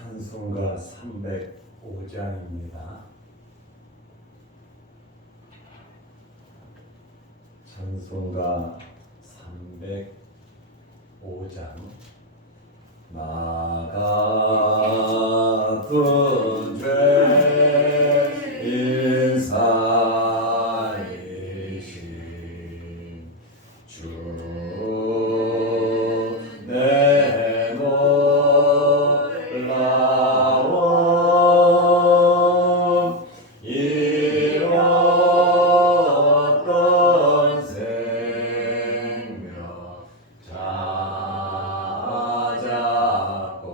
찬송가 305장입니다. 찬송가 305장. 나 같은 죄인 사이신 주 내 놀라운 잃었던 생명 찾았고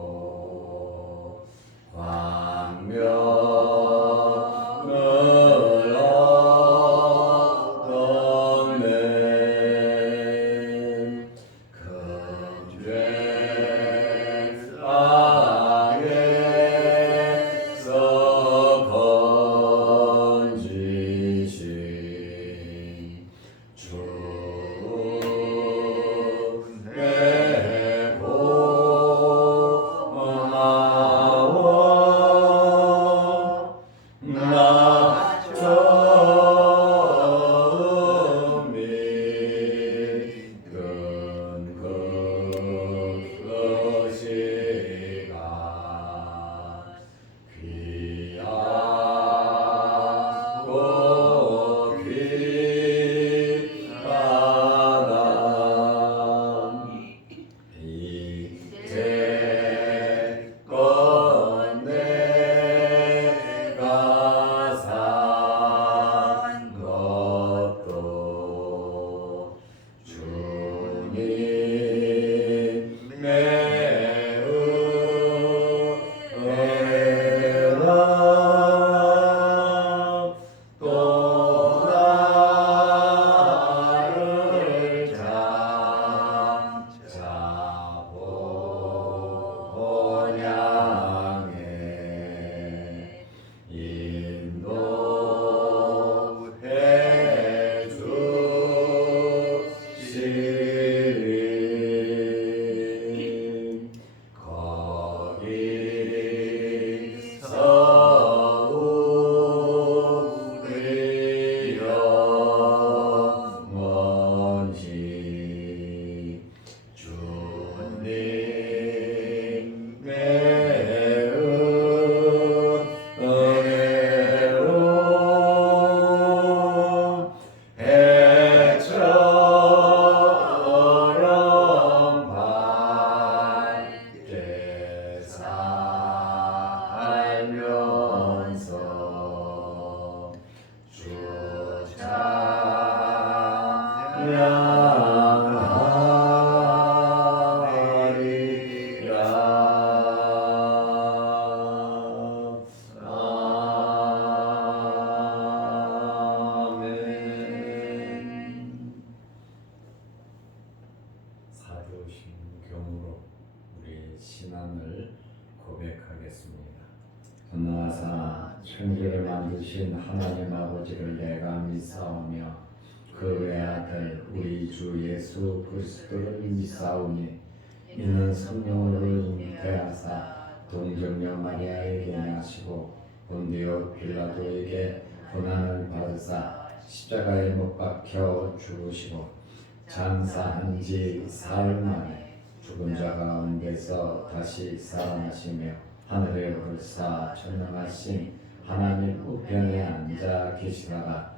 광명을 얻었네. 큰 죄 땅에서 건지신 주 내 고마워. 나 처음 믿은 그 시간 귀하고 귀하다. 이제껏 내가 산 것도 주님의 은혜라. 또 나를 잡자보 향해 인도해 주시리. 거기서 우리 영원히 주님의 은혜로 해처럼 밝게 살면서 주 찬양하리라. 아멘. 사도신경으로 우리의 신앙을 고백하겠습니다. 전능하사 천지를 만드신 하나님 아버지를 내가 믿사오며 그 외아들 우리 주 예수 그리스도를 믿사오니 이는 성령으로 잉태하사 동정녀 마리아에게 나시고 본디오 빌라도에게 고난을 받으사 십자가에 못 박혀 죽으시고 장사한 지 사흘 만에 죽은 자 가운데서 다시 살아나시며 하늘에 오르사 전능하신 하나님 우편에 앉아 계시다가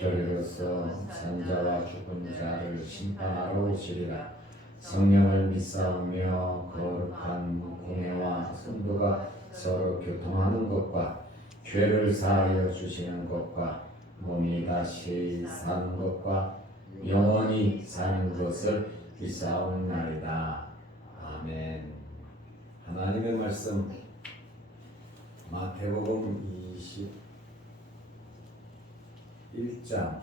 저리로서 산자와 죽은 자를 심판하러 오시리라. 성령을 믿사오며 거룩한 공회와 성도가 서로 교통하는 것과 죄를 사하여 주시는 것과 몸이 다시 사는 것과 영원히 사는 것을 믿사옵나이다. 아멘. 하나님의 말씀 마태복음 21장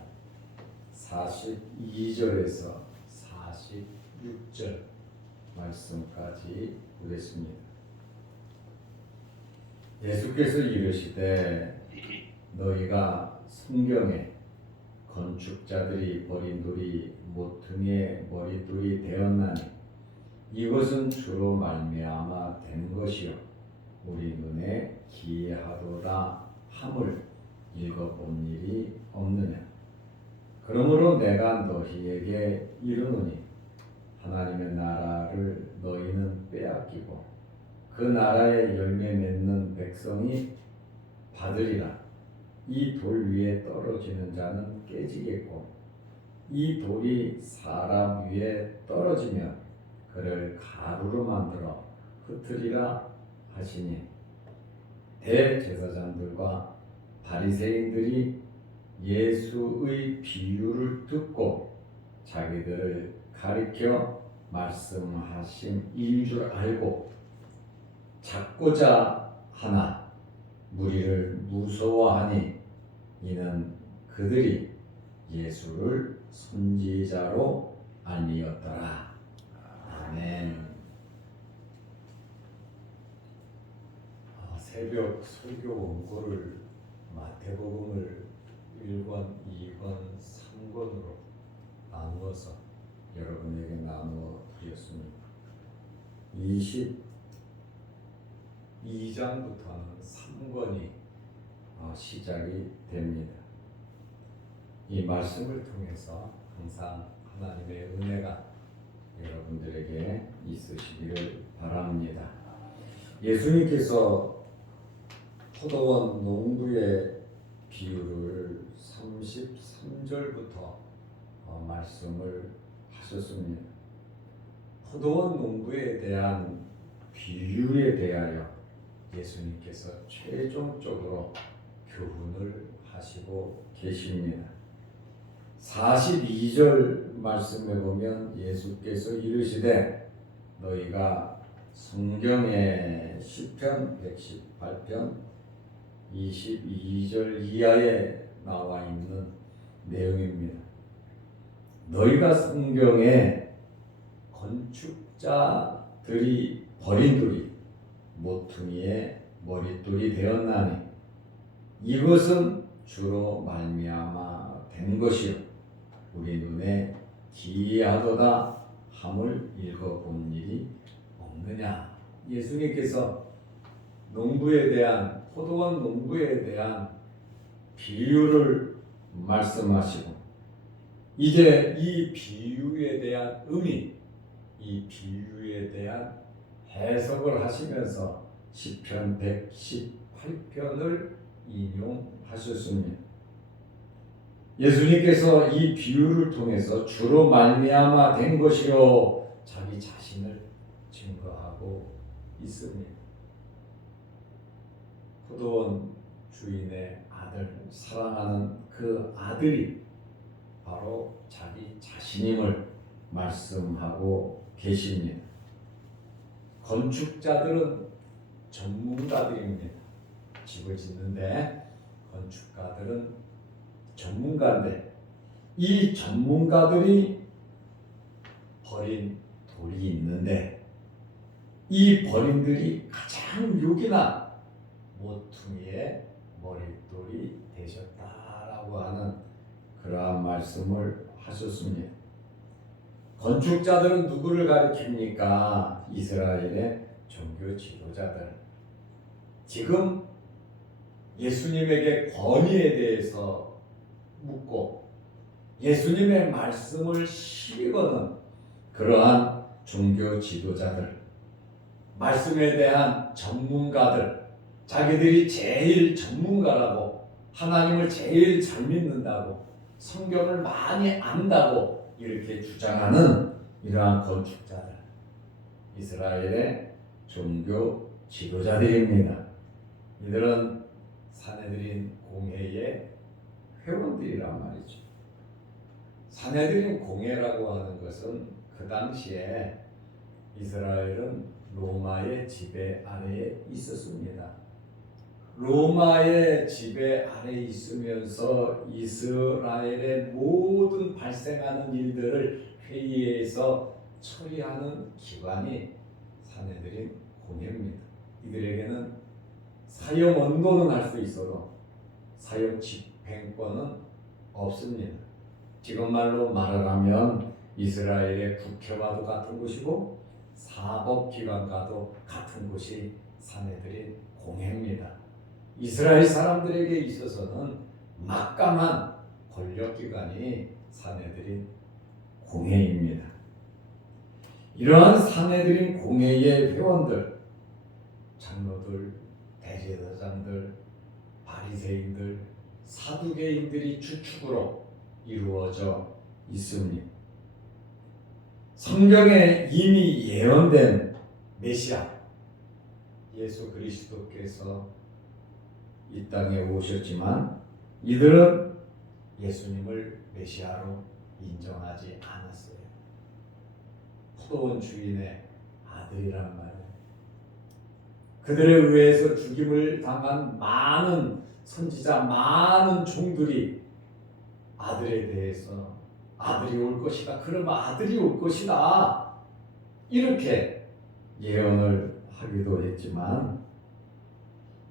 42절에서 46절 말씀까지 보겠습니다. 예수께서 이르시되 너희가 성경에 건축자들이 버린 돌이 모퉁이의 머릿돌이 되었나니 이것은 주로 말미암아 된 것이요 우리 눈에 기이하도다 함을 읽어본 일이 없느냐. 그러므로 내가 너희에게 이르노니 하나님의 나라를 너희는 빼앗기고 그 나라의 열매 맺는 백성이 받으리라. 이 돌 위에 떨어지는 자는 깨지겠고 이 돌이 사람 위에 떨어지면 그를 가루로 만들어 흩으리라 하시니 대제사장들과 바리새인들이 예수의 비유를 듣고 자기들을 가리켜 말씀하신 줄 알고 잡고자 하나 무리를 무서워하니 이는 그들이 예수를 선지자로 알미었더라. 아멘. 새벽 설교 원고를 마태복음을 1권, 2권, 3권으로 나누어서 여러분에게 나누어 드렸습니다. 22장부터는 3권이 시작이 됩니다. 이 말씀을 통해서 항상 하나님의 은혜가 여러분들에게 있으시기를 바랍니다. 예수님께서 포도원 농부의 비유를 33절부터 말씀을 하셨습니다. 포도원 농부에 대한 비유에 대하여 예수님께서 최종적으로 교훈을 하시고 계십니다. 42절 말씀에 보면 예수께서 이르시되 너희가 성경의 시편 118편 22절 이하에 나와 있는 내용입니다. 너희가 성경에 건축자들이 버린 돌이 모퉁이의 머릿돌이 되었나니 이것은 주로 말미암아 된 것이요 우리 눈에 기이하도다 함을 읽어본 일이 없느냐. 예수님께서 농부에 대한 포도원 농부에 대한 비유를 말씀하시고 이제 이 비유에 대한 의미, 이 비유에 대한 해석을 하시면서 시편 118편을 인용하셨습니다. 예수님께서 이 비유를 통해서 주로 말미암아 된 것이요 자기 자신을 증거하고 있습니다. 포도원 주인의 아들, 사랑하는 그 아들이 바로 자기 자신임을 말씀하고 계십니다. 건축자들은 전문가들입니다. 집을 짓는데 건축가들은 전문가인데 이 전문가들이 버린 돌이 있는데 이 버림들이 가장 요긴한 모퉁이의 머릿돌이 되셨다라고 하는 그러한 말씀을 하셨습니다. 건축자들은 누구를 가리킵니까? 이스라엘의 종교 지도자들. 지금 예수님에게 권위에 대해서 묻고 예수님의 말씀을 시비 거는 그러한 종교 지도자들, 말씀에 대한 전문가들, 자기들이 제일 전문가라고 하나님을 제일 잘 믿는다고 성경을 많이 안다고 이렇게 주장하는 이러한 건축자들, 이스라엘의 종교 지도자들입니다. 이들은 산헤드린 공회의 회원들이란 말이죠. 산헤드린 공회라고 하는 것은 그 당시에 이스라엘은 로마의 지배 아래에 있었습니다. 로마의 지배 아래에 있으면서 이스라엘의 모든 발생하는 일들을 회의에서 처리하는 기관이 산헤드린 공회입니다. 이들에게는 사형 언도는 할 수 있어도 사형 집행권은 없습니다. 지금 말로 말을 하면 이스라엘의 국회와도 같은 곳이고 사법기관과도 같은 곳이 사내들인 공회입니다. 이스라엘 사람들에게 있어서는 막강한 권력기관이 사내들인 공회입니다. 이러한 사내들인 공회의 회원들, 장로들, 대제사장들, 바리새인들, 사두개인들이 주축으로 이루어져 있습니다. 성경에 이미 예언된 메시아 예수 그리스도께서 이 땅에 오셨지만 이들은 예수님을 메시아로 인정하지 않았어요. 포도원 주인의 아들이란 말이에요. 그들에 의해서 죽임을 당한 많은 선지자, 많은 종들이 아들에 대해서 아들이 올 것이다. 그러면 아들이 올 것이다. 이렇게 예언을 하기도 했지만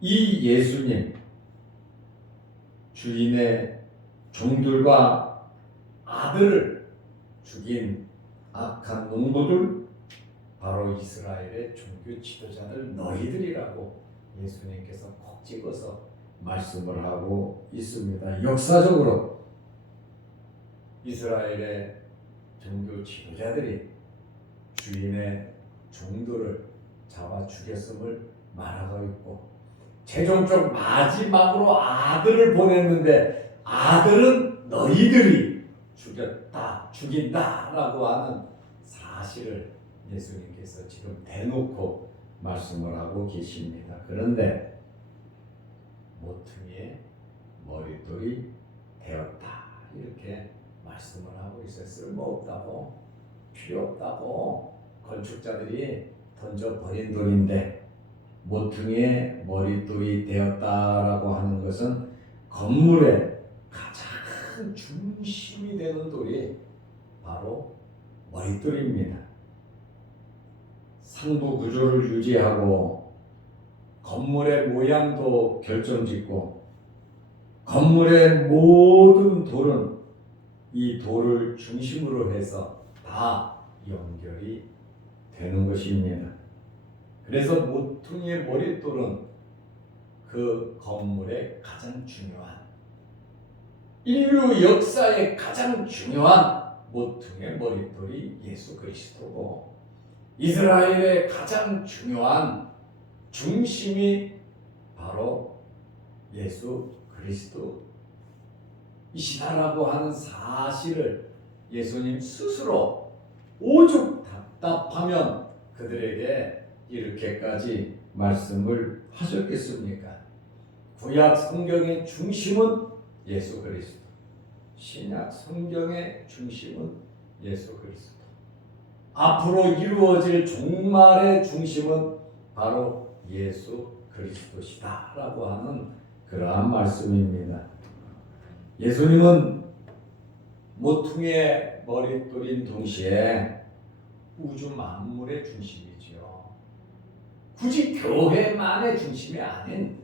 이 예수님 주인의 종들과 아들을 죽인 악한 농부들 바로 이스라엘의 종교 지도자들 너희들이라고 예수님께서 콕 집어서 말씀을 하고 있습니다. 역사적으로 이스라엘의 종교 지도자들이 주인의 종들을 잡아 죽였음을 말하고 있고 최종적 마지막으로 아들을 보냈는데 아들은 너희들이 죽인다라고 하는 사실을 예수님께서 지금 대놓고 말씀을 하고 계십니다. 그런데 모퉁이의 머릿돌이 되었다 이렇게 말씀을 하고 있어요. 쓸모없다고 필요없다고 건축자들이 던져버린 돌인데 모퉁이의 머릿돌이 되었다라고 하는 것은 건물의 가장 중심이 되는 돌이 바로 머릿돌입니다. 상부 구조를 유지하고 건물의 모양도 결정짓고 건물의 모든 돌은 이 돌을 중심으로 해서 다 연결이 되는 것입니다. 그래서 모퉁이의 머릿돌은 그 건물의 가장 중요한 인류 역사의 가장 중요한 모퉁이의 머릿돌이 예수 그리스도고 이스라엘의 가장 중요한 중심이 바로 예수 그리스도이시다라고 하는 사실을 예수님 스스로 오죽 답답하면 그들에게 이렇게까지 말씀을 하셨겠습니까? 구약 성경의 중심은 예수 그리스도, 신약 성경의 중심은 예수 그리스도. 앞으로 이루어질 종말의 중심은 바로 예수 그리스도시다라고 하는 그러한 말씀입니다. 예수님은 모퉁이의 머릿돌인 동시에 우주 만물의 중심이지요. 굳이 교회만의 중심이 아닌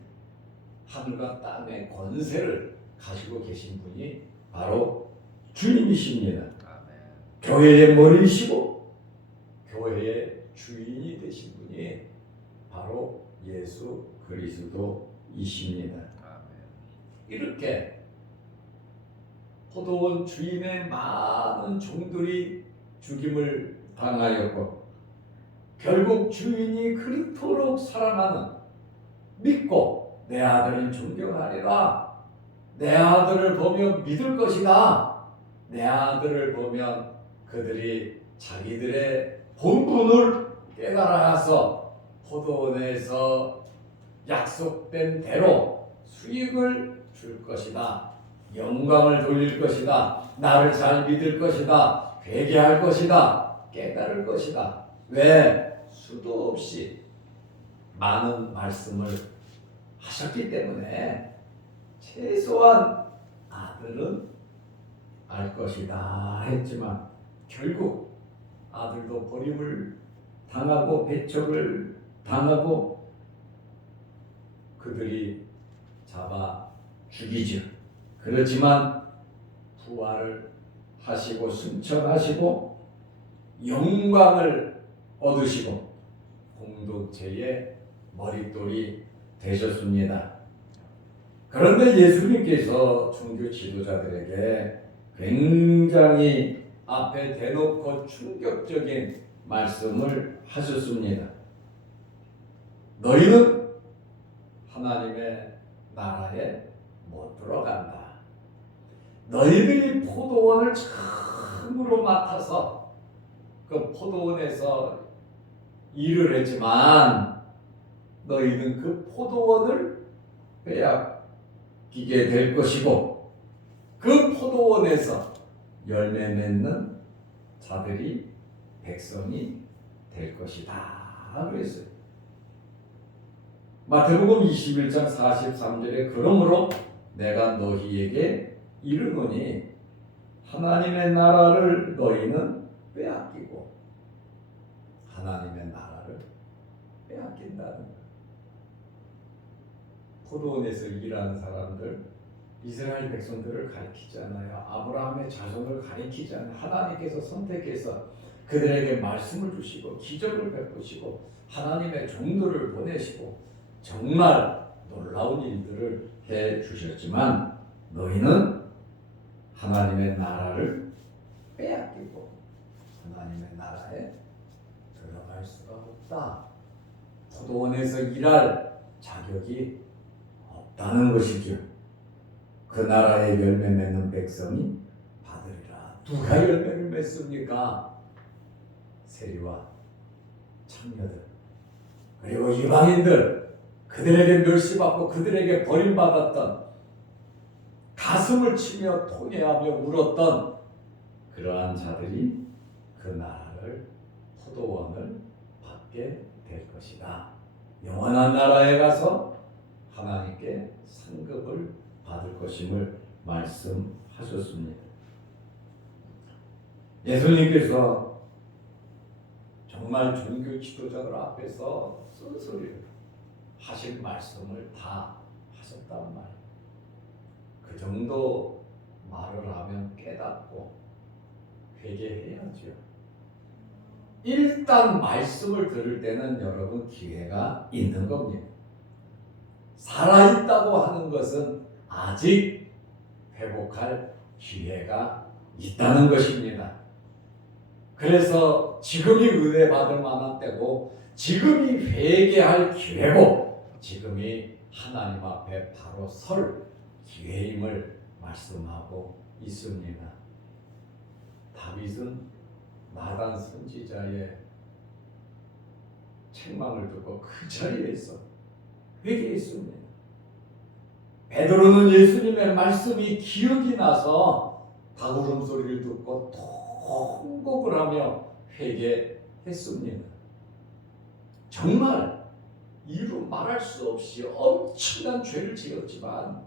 하늘과 땅의 권세를 가지고 계신 분이 바로 주님이십니다. 교회의 머리이시고 교회의 주인이 되신 분이 바로 예수 그리스도이십니다. 이렇게 포도원 주인의 많은 종들이 죽임을 당하였고 결국 주인이 그토록 사랑하는 믿고 내 아들은 존경하리라 내 아들을 보며 믿을 것이다 내 아들을 보면 그들이 자기들의 본분을 깨달아서 포도원에서 약속된 대로 수익을 줄 것이다 영광을 돌릴 것이다 나를 잘 믿을 것이다 회개할 것이다 깨달을 것이다 왜? 수도 없이 많은 말씀을 하셨기 때문에 최소한 아들은 알 것이다 했지만 결국 아들도 버림을 당하고 배척을 당하고 그들이 잡아 죽이죠. 그렇지만 부활을 하시고 승천하시고 영광을 얻으시고 공동체의 머릿돌이 되셨습니다. 그런데 예수님께서 종교 지도자들에게 굉장히 앞에 대놓고 충격적인 말씀을 하셨습니다. 너희는 하나님의 나라에 못 들어간다. 너희들이 포도원을 처음으로 맡아서 그 포도원에서 일을 했지만 너희는 그 포도원을 빼앗기게 될 것이고 그 포도원에서 열매 맺는 자들이 백성이 될 것이다 그랬어요. 마태복음 21장 43절에 그러므로 내가 너희에게 이르노니 하나님의 나라를 너희는 빼앗기고 하나님의 나라를 빼앗긴다는 거예요. 포도원에서 일하는 사람들 이스라엘 백성들을 가리키잖아요. 아브라함의 자손을 가리키잖아요. 하나님께서 선택해서 그들에게 말씀을 주시고 기적을 베푸시고 하나님의 종들을 보내시고 정말 놀라운 일들을 해 주셨지만 너희는 하나님의 나라를 빼앗기고 하나님의 나라에 들어갈 수가 없다. 포도원에서 일할 자격이 없다는 것이죠. 그 나라의 열매 맺는 백성이 받으리라. 누가 열매를 맺습니까? 세리와 창녀들 그리고 이방인들 그들에게 멸시받고 그들에게 버림받았던 가슴을 치며 통회하며 울었던 그러한 자들이 그 나라를 포도원을 받게 될 것이다. 영원한 나라에 가서 하나님께 상급을 받을 것임을 말씀하셨습니다. 예수님께서 정말 종교 지도자들 앞에서 쓴소리를 하실 말씀을 다 하셨단 말이에요. 그 정도 말을 하면 깨닫고 회개해야죠. 일단 말씀을 들을 때는 여러분 기회가 있는 겁니다. 살아있다고 하는 것은 아직 회복할 기회가 있다는 것입니다. 그래서 지금이 은혜 받을 만한 때고 지금이 회개할 기회고 지금이 하나님 앞에 바로 설 기회임을 말씀하고 있습니다. 다윗은 나단 선지자의 책망을 듣고 그 자리에서 회개했습니다. 베드로는 예수님의 말씀이 기억이 나서 다구름 소리를 듣고 통곡을 하며 회개했습니다. 정말 이루 말할 수 없이 엄청난 죄를 지었지만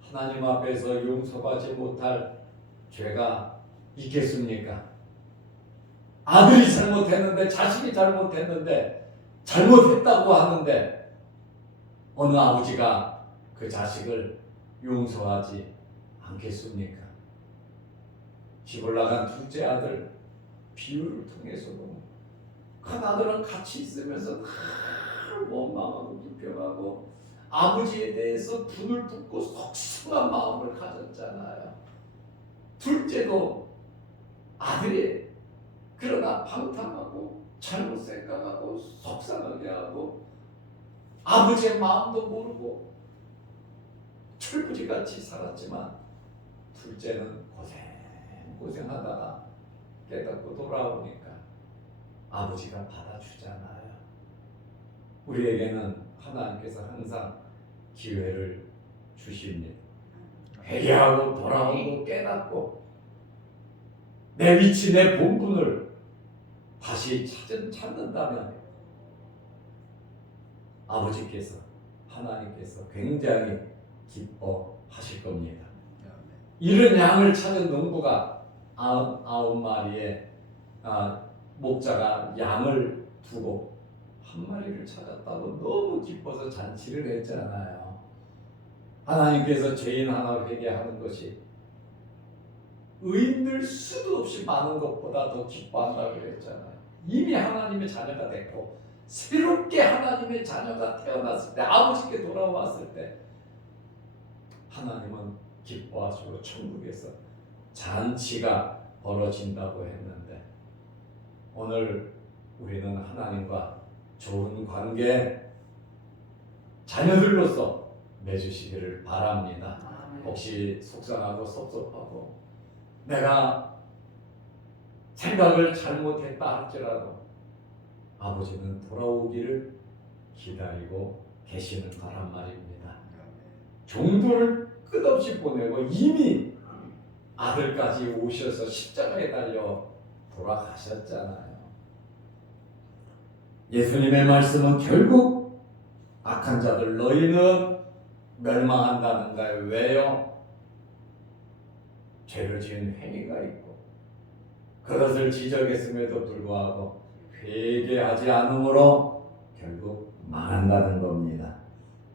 하나님 앞에서 용서받지 못할 죄가 있겠습니까? 아들이 잘못했는데 자식이 잘못했는데 잘못했다고 하는데 어느 아버지가 그 자식을 용서하지 않겠습니까? 집 올라간 둘째 아들 비유를 통해서도 큰 아들은 같이 있으면서 원망하고 불평하고 아버지에 대해서 분을 붓고 속상한 마음을 가졌잖아요. 둘째도 아들이 그러나 방탕하고 잘못 생각하고 속상하게 하고 아버지의 마음도 모르고 철부지같이 살았지만 둘째는 고생하다가 깨닫고 돌아오니까 아버지가 받아주잖아요. 우리에게는 하나님께서 항상 기회를 주십니다. 회개하고 돌아오고 깨닫고 내 위치, 내 본분을 다시 찾는다면 아버지께서 하나님께서 굉장히 기뻐하실 겁니다. 이런 양을 찾은 농부가 99마리의 목자가 양을 두고 한 마리를 찾았다고 너무 기뻐서 잔치를 했잖아요. 하나님께서 죄인 하나 회개하는 것이 의인들 수도 없이 많은 것보다 더 기뻐한다고 그랬잖아요. 이미 하나님의 자녀가 됐고 새롭게 하나님의 자녀가 태어났을 때, 아버지께 돌아왔을 때 하나님은 기뻐하시고 천국에서 잔치가 벌어진다고 했는데, 오늘 우리는 하나님과 좋은 관계 자녀들로서 맺으시기를 바랍니다. 혹시 속상하고 섭섭하고 내가 생각을 잘못했다 할지라도 아버지는 돌아오기를 기다리고 계시는 거란 말입니다. 종도를 끝없이 보내고 이미 아들까지 오셔서 십자가에 달려 돌아가셨잖아요. 예수님의 말씀은 결국 악한 자들 너희는 멸망한다는 거예요. 왜요? 죄를 지은 행위가 있고 그것을 지적했음에도 불구하고 회개하지 않으므로 결국 망한다는 겁니다.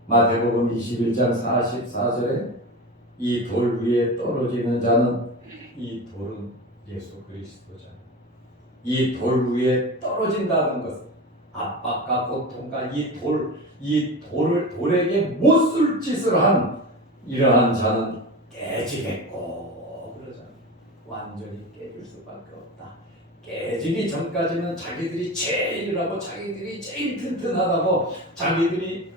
마태복음 21장 44절에 이 돌 위에 떨어지는 자는, 이 돌은 예수 그리스도잖아요. 이 돌 위에 떨어진다는 것은 압박과 고통과 이 돌에게 못 쓸 짓을 한 이러한 자는 깨지겠고 그러잖아요. 완전히 깨질 수밖에 없다. 깨지기 전까지는 자기들이 제일이라고, 자기들이 제일 튼튼하다고, 자기들이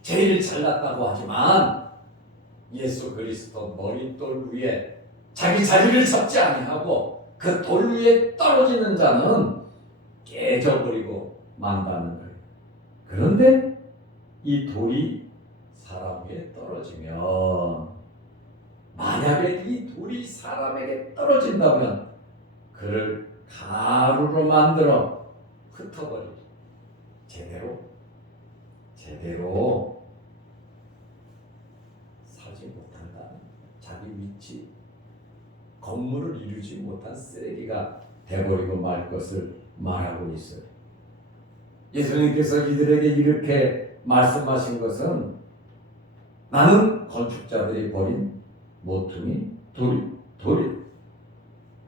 제일 잘났다고 하지만 예수 그리스도 머릿돌 위에 자기 자리를 잡지 아니하고 그 돌 위에 떨어지는 자는 깨져버리고 만다는 거예요. 그런데 이 돌이 사람 위에 떨어지면, 만약에 이 돌이 사람에게 떨어진다면 그를 가루로 만들어 흩어버리지. 제대로 살지 못한다. 자기 위치, 건물을 이루지 못한 쓰레기가 돼버리고 말 것을 말하고 있어요. 예수님께서 이들에게 이렇게 말씀하신 것은, 나는 건축자들이 버린 모퉁이 돌이.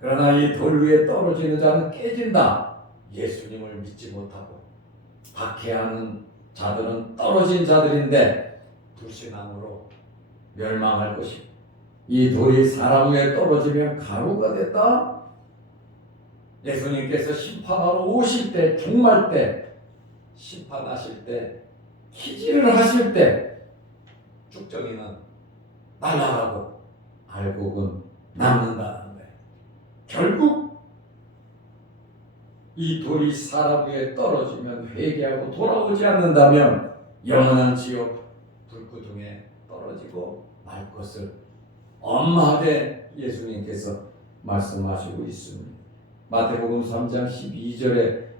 그러나 이 돌 위에 떨어지는 자는 깨진다. 예수님을 믿지 못하고 박해하는 자들은 떨어진 자들인데 불신앙으로 멸망할 것이고, 이 돌이 사람 위에 떨어지면 가루가 됐다. 예수님께서 심판하러 오실 때, 종말 때, 심판하실 때, 기지를 하실 때 쭉정이는 날아가고 알곡은 남는다는 거예요. 결국 이 돌이 사람 위에 떨어지면 회개하고 돌아오지 않는다면 영원한 지옥 불구덩이에 떨어지고 말 것을 엄하게 예수님께서 말씀하시고 있습니다. 마태복음 3장 12절에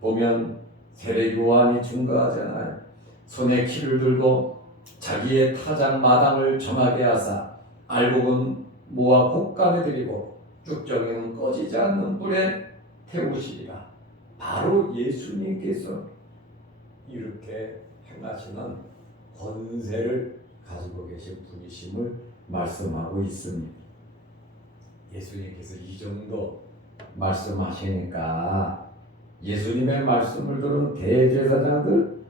보면 세례 요한이 증거하잖아요. 손에 키를 들고 자기의 타작 마당을 정하게 하사 알곡은 모아 곶감에 들이고 쭉정이는 꺼지지 않는 불에 태우시리라. 바로 예수님께서 이렇게 행하시는 권세를 가지고 계신 분이심을 말씀하고 있습니다. 예수님께서 이 정도 말씀하시니까 예수님의 말씀을 들은 대제사장들,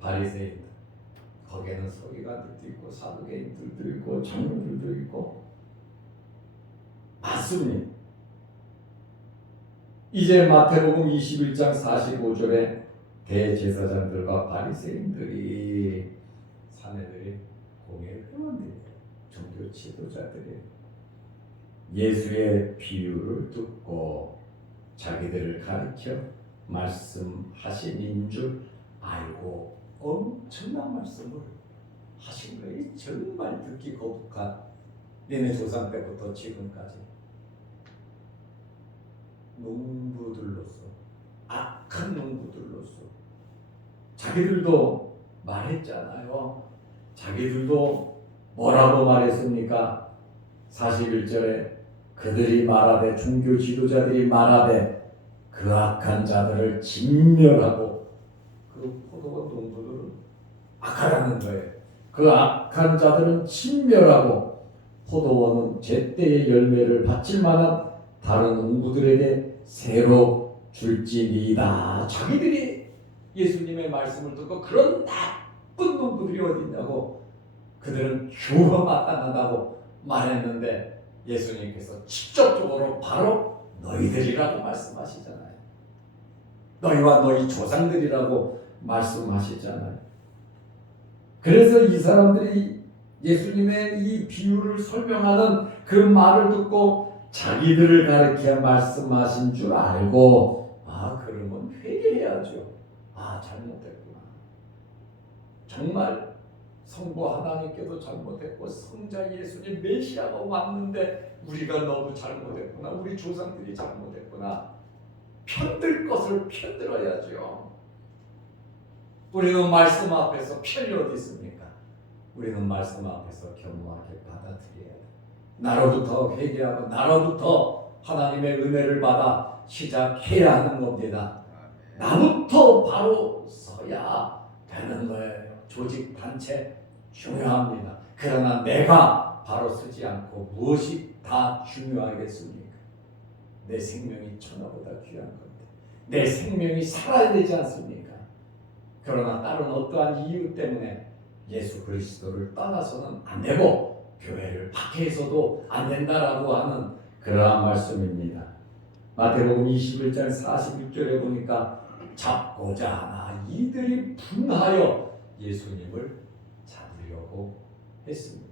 바리새인들, 거기에는 서기관들도 있고 사두개인들도 있고 장로들도 있고 맞습니다. 이제 마태복음 21장 45절에 대제사장들과 바리새인들이, 사내들이 공의 회원들이에요. 종교 지도자들이에요. 예수의 비유를 듣고 자기들을 가르쳐 말씀하신 줄 알고 엄청난 말씀을 하신 거예요. 정말 듣기 거북한, 너네 조상 때부터 지금까지 농부들로서, 악한 농부들로서 자기들도 말했잖아요. 자기들도 뭐라고 말했습니까? 41절에 그들이 말하되, 종교 지도자들이 말하되 그 악한 자들을 진멸하고, 그 포도원 농부들은 악하다는 거예요. 그 악한 자들은 진멸하고 포도원은 제때의 열매를 받을 만한 다른 농부들에게 새로 줄지니이다. 자기들이 예수님의 말씀을 듣고 그런 나쁜 놈들이 어디 있냐고 그들은 규범마땅하다고 말했는데 예수님께서 직접적으로 바로 너희들이라고 말씀하시잖아요. 너희와 너희 조상들이라고 말씀하시잖아요. 그래서 이 사람들이 예수님의 이 비유를 설명하는 그 말을 듣고 자기들을 가리켜 말씀하신 줄 알고 그러면 회개해야죠. 잘못했구나. 정말 성부 하나님께도 잘못했고 성자 예수님 메시아가 왔는데 우리가 너무 잘못했구나. 우리 조상들이 잘못했구나. 편들 것을 편들어야죠. 우리는 말씀 앞에서 편이 어디 있습니까? 우리는 말씀 앞에서 겸허하게 받아들여야 돼. 나로부터 회개하고 나로부터 하나님의 은혜를 받아 시작해야 하는 겁니다. 나부터 바로 서야 되는 거예요. 조직 단체 중요합니다. 그러나 내가 바로 서지 않고 무엇이 다 중요하겠습니까? 내 생명이 천하보다 귀한 건데 내 생명이 살아야 되지 않습니까? 그러나 다른 어떠한 이유 때문에 예수 그리스도를 떠나서는 안 되고 교회를 박해해서도 안 된다라고 하는 그러한 말씀입니다. 마태복음 21장 41절에 보니까 잡고자 하나 이들이 분하여 예수님을 잡으려고 했습니다.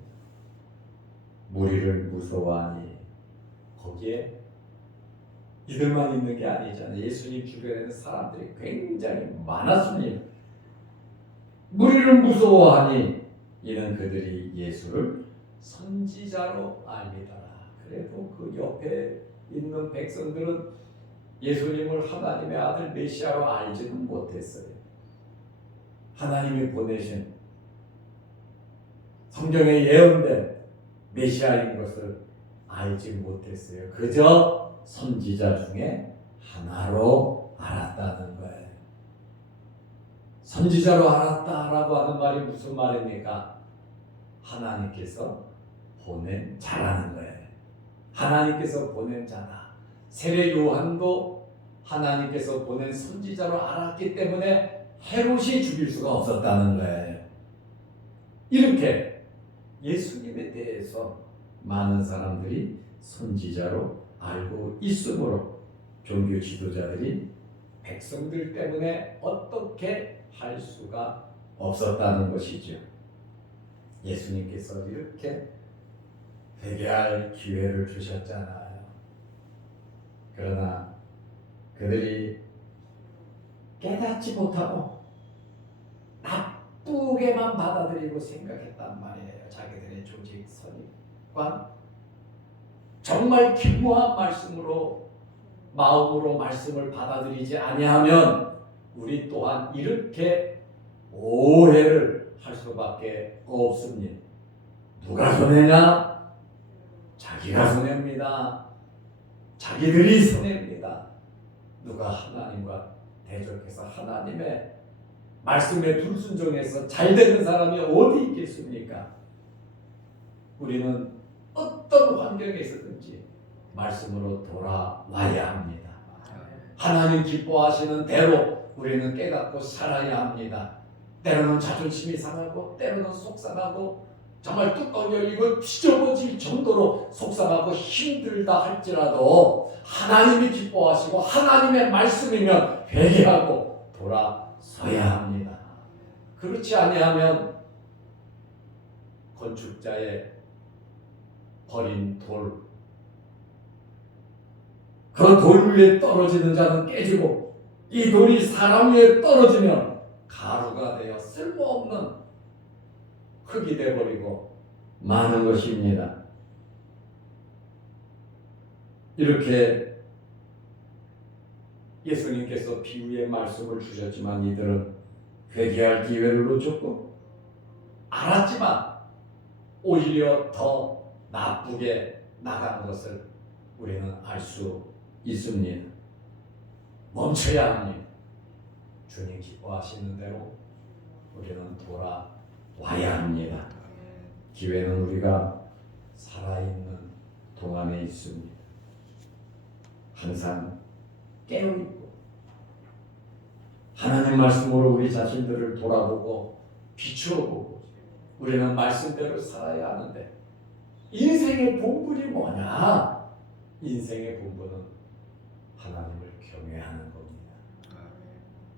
무리를 무서워하니 거기에 이들만 있는 게 아니잖아요. 예수님 주변에는 사람들이 굉장히 많았습니다. 무리를 무서워하니 이는 그들이 예수를 선지자로 알미더라. 그래도 그 옆에 있는 백성들은 예수님을 하나님의 아들 메시아로 알지는 못했어요. 하나님이 보내신 성경에 예언된 메시아인 것을 알지 못했어요. 그저 선지자 중에 하나로 알았다는 거예요. 선지자로 알았다라고 하는 말이 무슨 말입니까? 하나님께서 보낸 자라는 거예요. 하나님께서 보낸 자다. 세례 요한도 하나님께서 보낸 선지자로 알았기 때문에 헤롯이 죽일 수가 없었다는 거예요. 이렇게 예수님에 대해서 많은 사람들이 선지자로 알고 있으므로 종교 지도자들이 백성들 때문에 어떻게 할 수가 없었다는 것이죠. 예수님께서 이렇게 회개할 기회를 주셨잖아요. 그러나 그들이 깨닫지 못하고 나쁘게만 받아들이고 생각했단 말이에요. 자기들의 조직 선입관, 정말 기묘한 말씀으로 마음으로 말씀을 받아들이지 아니하면 우리 또한 이렇게 오해를 할 수밖에 없습니다. 누가 손해냐? 자기가 손해입니다. 자기들이 손해입니다. 누가 하나님과 대적해서 하나님의 말씀에 불순종해서 잘 되는 사람이 어디 있겠습니까? 우리는 어떤 환경에 있었든지 말씀으로 돌아와야 합니다. 하나님 기뻐하시는 대로 우리는 깨닫고 살아야 합니다. 때로는 자존심이 상하고 때로는 속상하고 정말 뚜껑 열리고 뒤집어질 정도로 속상하고 힘들다 할지라도 하나님이 기뻐하시고 하나님의 말씀이면 회개하고 돌아서야 합니다. 그렇지 아니하면 건축자의 버린 돌, 그 돌 위에 떨어지는 자는 깨지고 이 돌이 사람 위에 떨어지면 가루가 되어 쓸모없는 흙이 되어버리고 마는 것입니다. 이렇게 예수님께서 비유의 말씀을 주셨지만 이들은 회개할 기회를 놓쳤고 알았지만 오히려 더 나쁘게 나가는 것을 우리는 알 수 있습니다. 멈춰야 합니다. 주님 기뻐하시는 대로 우리는 돌아와야 합니다. 기회는 우리가 살아있는 동안에 있습니다. 항상 깨어있고 하나님 말씀으로 우리 자신들을 돌아보고 비추어보고 우리는 말씀대로 살아야 하는데 인생의 본분이 뭐냐? 인생의 본분은 하나님을 경외하는 겁니다.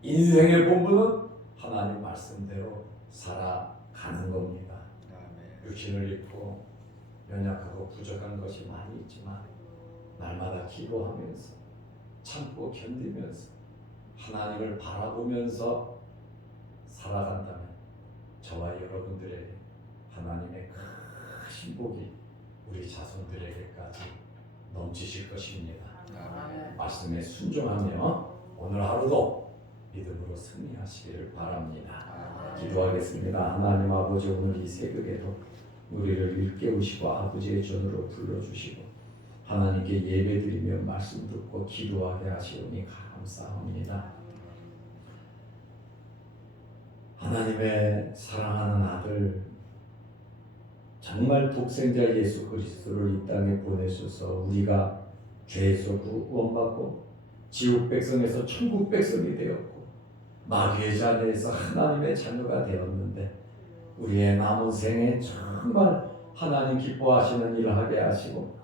인생의 본분은 하나님 말씀대로 살아가는 겁니다. 육신을 입고 연약하고 부족한 것이 많이 있지만 날마다 기도하면서 참고 견디면서 하나님을 바라보면서 살아간다면 저와 여러분들에게 하나님의 큰 복이 우리 자손들에게까지 넘치실 것입니다. 말씀에 순종하며 오늘 하루도 믿음으로 승리하시기를 바랍니다. 기도하겠습니다. 하나님 아버지, 오늘 이 새벽에도 우리를 일깨우시고 아버지의 전으로 불러주시고 하나님께 예배드리며 말씀 듣고 기도하게 하시오니 감사합니다. 하나님의 사랑하는 아들 정말 독생자 예수 그리스도를 이 땅에 보내셔서 우리가 죄에서 구원받고 지옥 백성에서 천국 백성이 되었고 마귀의 자녀에서 하나님의 자녀가 되었는데 우리의 남은 생에 정말 하나님 기뻐하시는 일을 하게 하시고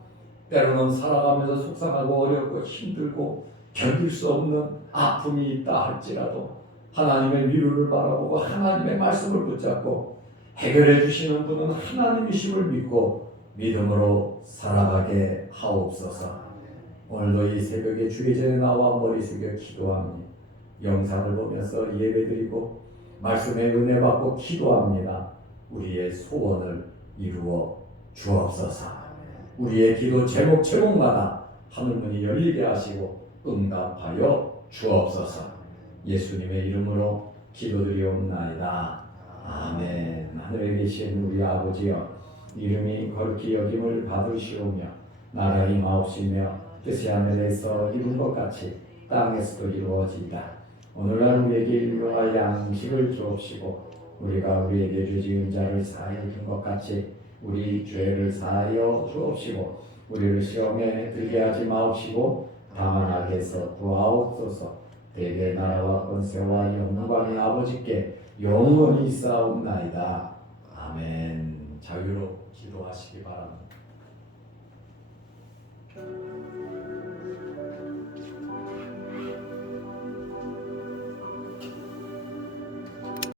때로는 살아가면서 속상하고 어렵고 힘들고 견딜 수 없는 아픔이 있다 할지라도 하나님의 위로를 바라보고 하나님의 말씀을 붙잡고 해결해 주시는 분은 하나님이심을 믿고 믿음으로 살아가게 하옵소서. 오늘도 이 새벽에 주의 전에 나와 머리 숙여 기도합니다. 영상을 보면서 예배드리고 말씀에 은혜 받고 기도합니다. 우리의 소원을 이루어 주옵소서. 우리의 기도 제목마다 하늘문이 열리게 하시고 응답하여 주옵소서. 예수님의 이름으로 기도드리옵나이다. 아멘. 하늘에 계신 우리 아버지여, 이름이 거룩히 여김을 받으시오며 나라가 임하옵시며 뜻이 하늘에서 이룬 것 같이 땅에서도 이루어지이다. 오늘날 우리에게 일용할 양식을 주옵시고 우리가 우리에게 죄 지은 자를 사하여 준 것 같이 우리 죄를 사하여 주옵시고 우리를 시험에 들게 하지 마옵시고 다만 악에서 구하옵소서. 대개 나라와 권세와 영광이 아버지께 영원히 있사옵나이다. 아멘. 자유로 기도하시기 바랍니다.